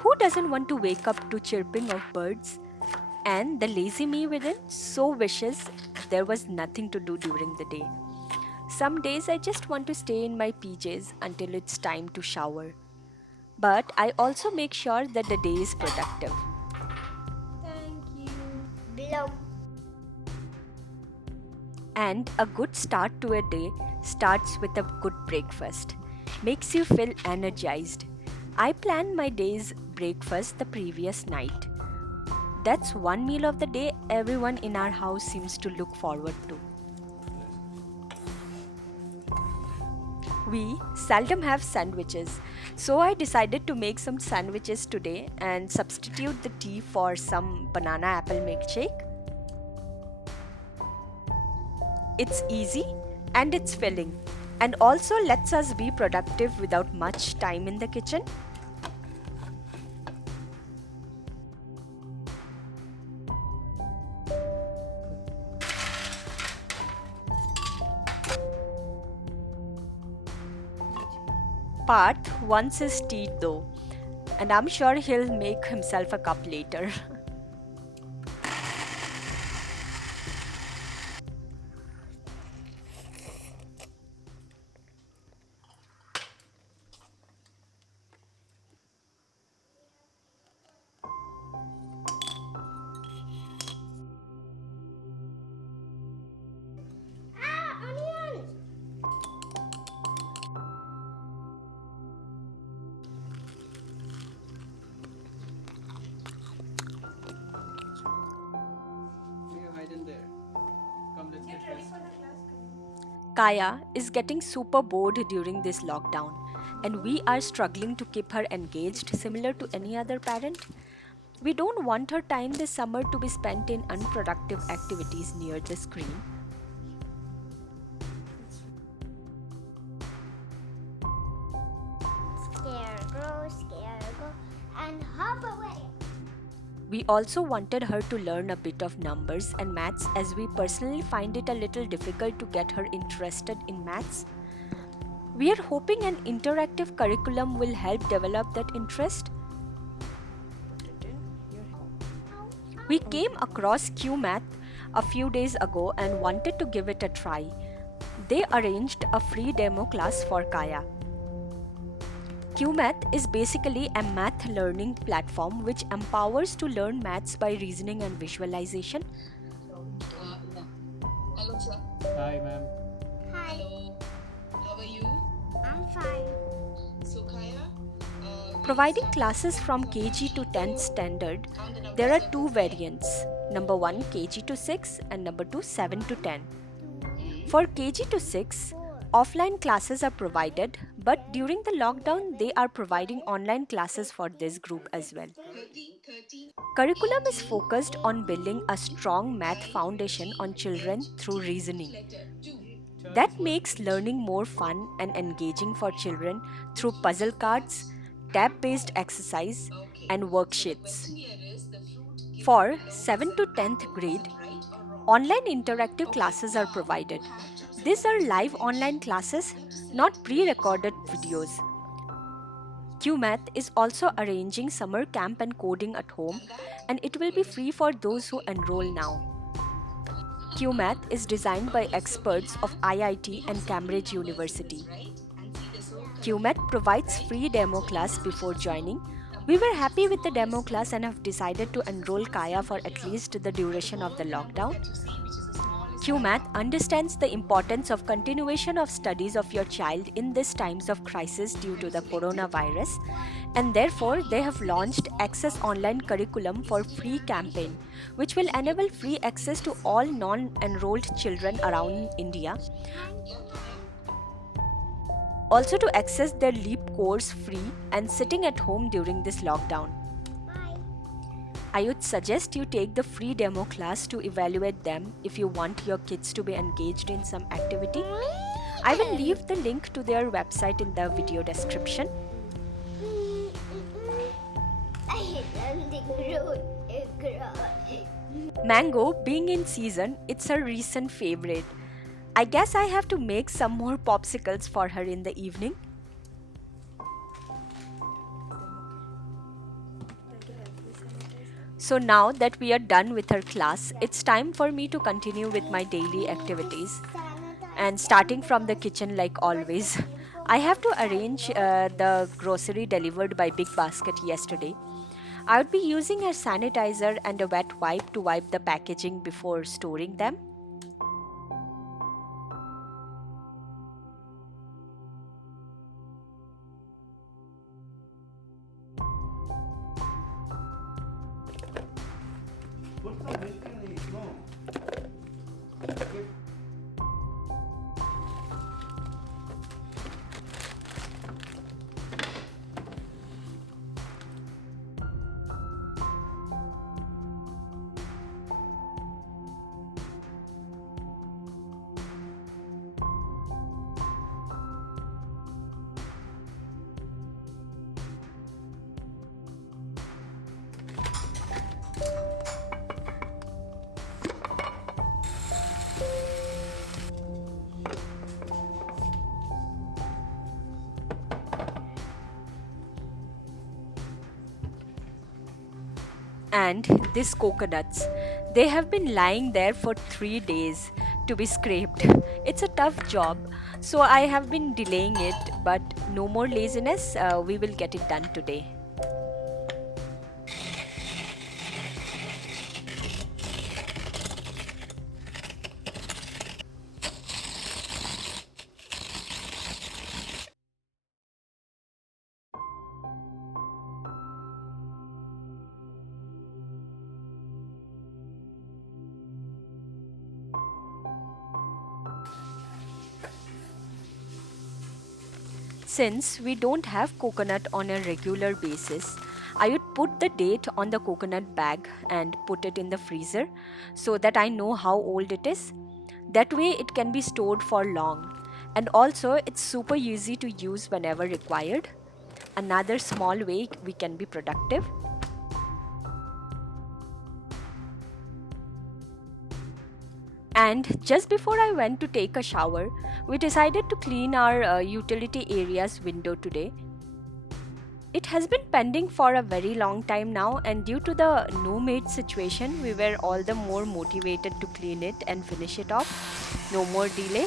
Who doesn't want to wake up to chirping of birds? And the lazy me within so wishes there was nothing to do during the day. Some days I just want to stay in my PJs until it's time to shower. But I also make sure that the day is productive. Thank you. Blow. And a good start to a day starts with a good breakfast. Makes you feel energized. I plan my day's breakfast the previous night. That's one meal of the day everyone in our house seems to look forward to. We seldom have sandwiches, so I decided to make some sandwiches today and substitute the tea for some banana apple milkshake. It's easy and it's filling, and also lets us be productive without much time in the kitchen. Parth wants his tea though, and I'm sure he'll make himself a cup later. Onions. You hide in there. Come, let's get ready. Kaya is getting super bored during this lockdown, and we are struggling to keep her engaged, similar to any other parent. We don't want her time this summer to be spent in unproductive activities near the screen. Scarecrow, and hop away. We also wanted her to learn a bit of numbers and maths, as we personally find it a little difficult to get her interested in maths. We are hoping an interactive curriculum will help develop that interest. We came across Cuemath a few days ago and wanted to give it a try. They arranged a free demo class for Kaya. Cuemath is basically a math learning platform which empowers to learn maths by reasoning and visualization. Yeah. Hello, sir. Hi, ma'am. Hi, Hello. How are you? I'm fine. So, Kaya, Providing classes from KG to 10th standard, there are two variants. Number 1 KG to 6 and number 2 7 to 10. For KG to 6, offline classes are provided, but during the lockdown, they are providing online classes for this group as well. 13, Curriculum is focused on building a strong math foundation on children through reasoning. letter 2. That makes learning more fun and engaging for children through puzzle cards, tab based exercise, Okay. and So, the worksheets. question here is the fruit given For below is 7 to an 10th apple. grade, Is it right or wrong? online interactive Okay, classes are now provided. you have chosen These the are first live image. online classes, You have to select not pre wait. recorded videos. Cuemath is also arranging summer camp and coding at home, and it will be free for those who enroll now. Cuemath is designed by experts of IIT and Cambridge University. Cuemath provides free demo class before joining. We were happy with the demo class and have decided to enroll Kaya for at least the duration of the lockdown. Cuemath understands the importance of continuation of studies of your child in these times of crisis due to the coronavirus, and therefore they have launched Access Online Curriculum for Free campaign, which will enable free access to all non-enrolled children around India. Also to access their LEAP course free and sitting at home during this lockdown. Bye. I would suggest you take the free demo class to evaluate them if you want your kids to be engaged in some activity. I will leave the link to their website in the video description. I hate something rude. Mango being in season, it's her recent favorite. I guess I have to make some more popsicles for her in the evening. So now that we are done with our class, it's time for me to continue with my daily activities. And Sanitize them starting from the because kitchen, like the always, I uniform have to outside arrange was the grocery delivered by Big Basket yesterday. I would be using a sanitizer and a wet wipe to wipe the packaging before storing them. And these coconuts, they have been lying there for 3 days to be scraped. It's a tough job, so I have been delaying it, but no more laziness. We will get it done today. Since we don't have coconut on a regular basis, I would put the date on the coconut bag and put it in the freezer so that I know how old it is. That way, it can be stored for long. And also, it's super easy to use whenever required. Another small way we can be productive. And just before I went to take a shower, we decided to clean our utility area's window today. It has been pending for a very long time now, and due to the no maid situation, we were all the more motivated to clean it and finish it off. No more delay.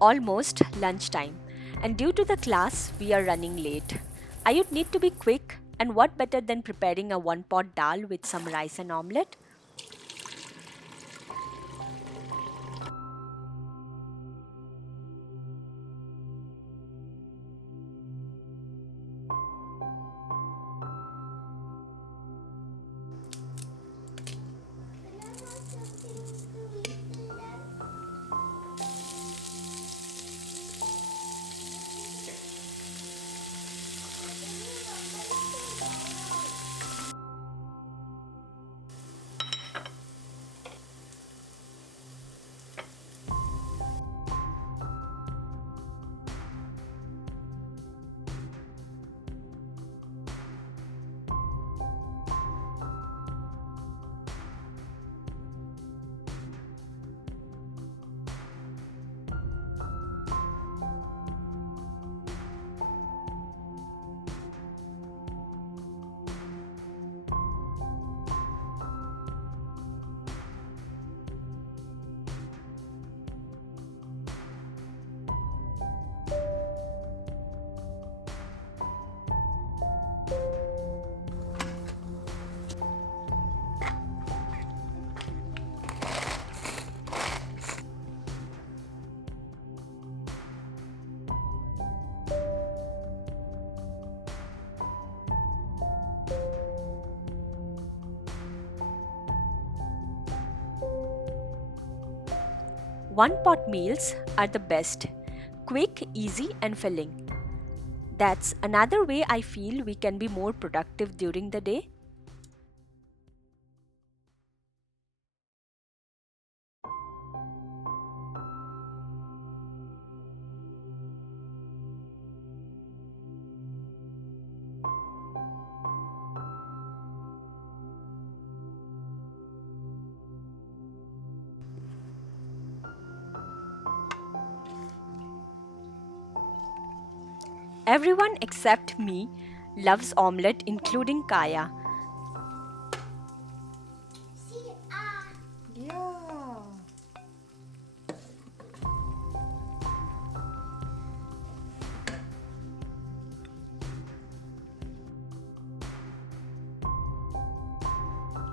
Almost lunchtime, and due to the class, we are running late. I would need to be quick, and what better than preparing a one pot dal with some rice and omelette? One pot meals are the best, quick, easy, and filling. That's another way I feel we can be more productive during the day. Everyone except me loves omelette, including Kaya. See, Yeah.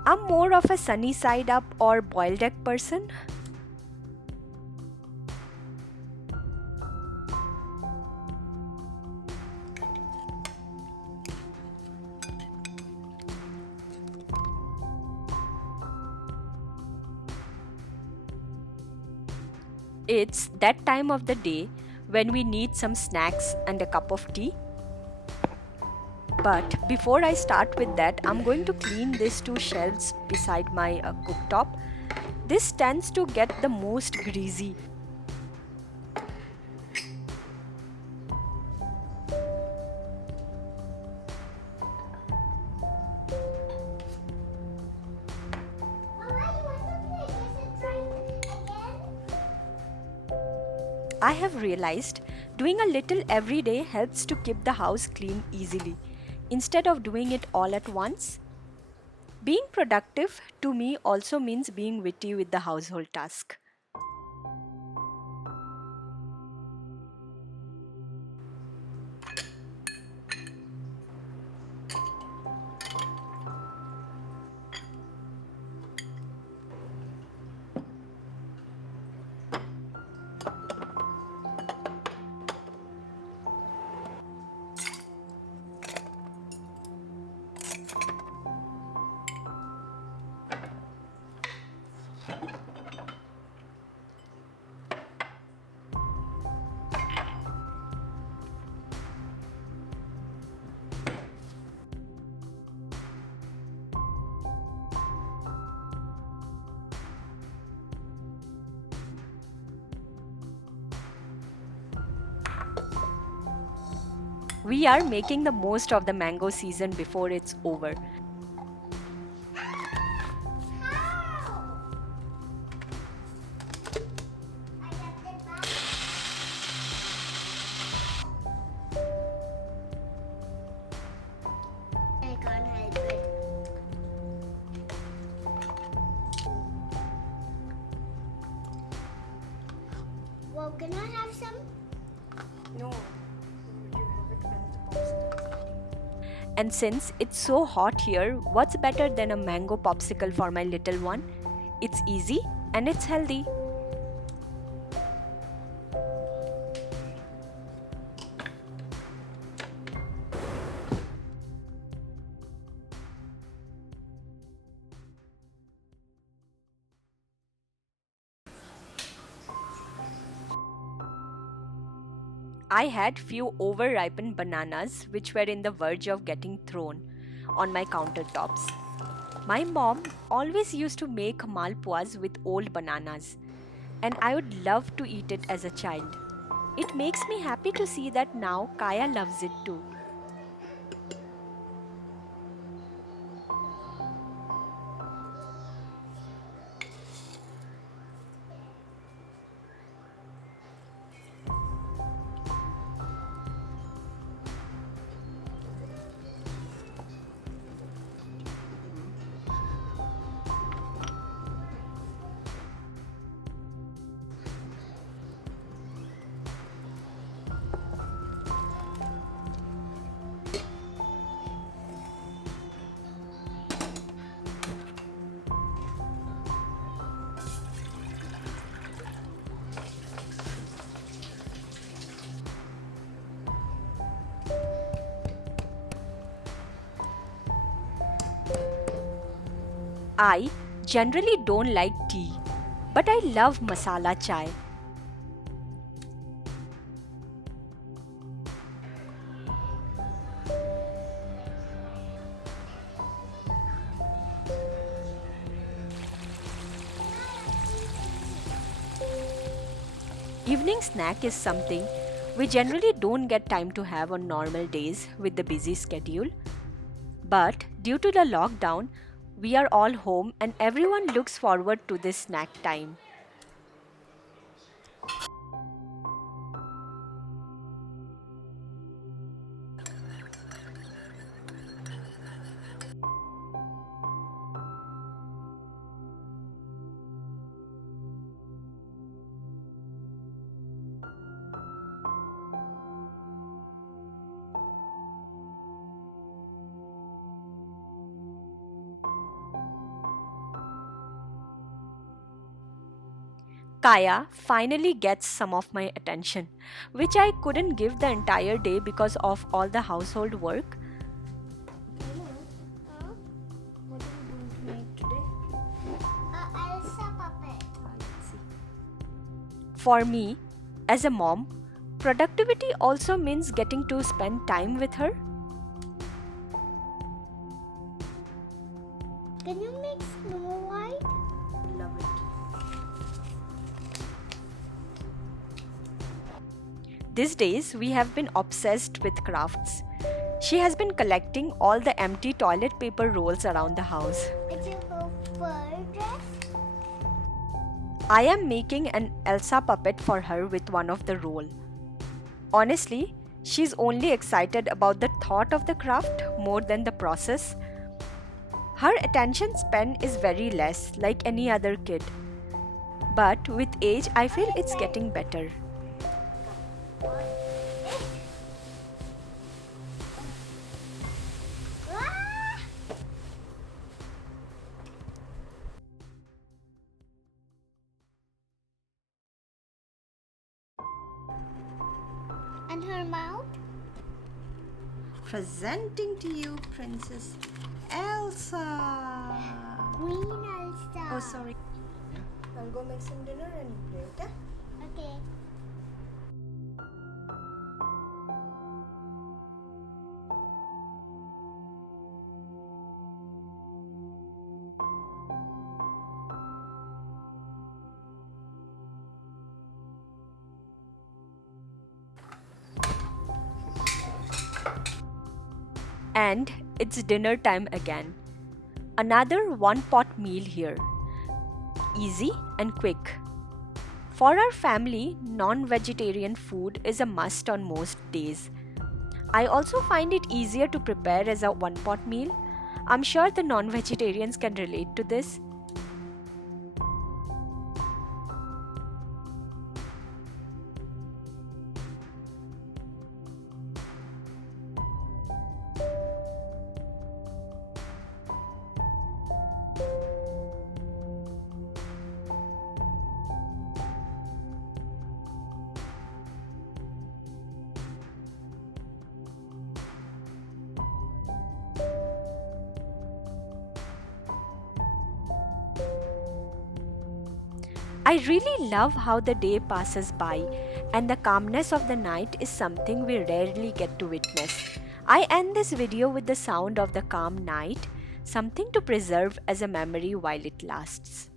I'm more of a sunny side up or boiled egg person. It's that time of the day when we need some snacks and a cup of tea. But before I start with that, I'm going to clean these two shelves beside my cooktop. This tends to get the most greasy. Mama, you want to play this and try again? I have realized doing a little every day helps to keep the house clean easily instead of doing it all at once. Being productive to me also means being witty with the household task. We are making the most of the mango season before it's over. How? I left it back. I can't help it. Well, can I have some? No. You have it when the popsicle. And since it's so hot here, what's better than a mango popsicle for my little one? It's easy and it's healthy. I had few over-ripened bananas which were in the verge of getting thrown on my countertops. My mom always used to make malpuas with old bananas, and I would love to eat it as a child. It makes me happy to see that now Kaya loves it too. I generally don't like tea, But I love masala chai. Evening snack is something we generally don't get time to have on normal days with the busy schedule. But due to the lockdown, we are all home and everyone looks forward to this snack time. Kaya finally gets some of my attention, which I couldn't give the entire day because of all the household work. Huh? What are you going to make today? Elsa puppet. Let's see. For me, as a mom, productivity also means getting to spend time with her. Can you make Snow White? Love it. These days, we have been obsessed with crafts. She has been collecting all the empty toilet paper rolls around the house. It's a fur dress. I am making an Elsa puppet for her with one of the roll. Honestly, she's only excited about the thought of the craft more than the process. Her attention span is very less, like any other kid. But with age, I feel it's getting better. Ah! And her mouth? Presenting to you, Princess Elsa. Queen Elsa. Oh, sorry. I'll go make some dinner and play, okay? Okay. And it's dinner time again. Another one pot meal here. Easy and quick. For our family, non vegetarian food is a must on most days. I also find it easier to prepare as a one pot meal. I'm sure the non vegetarians can relate to this. I really love how the day passes by, and the calmness of the night is something we rarely get to witness. I end this video with the sound of the calm night, something to preserve as a memory while it lasts.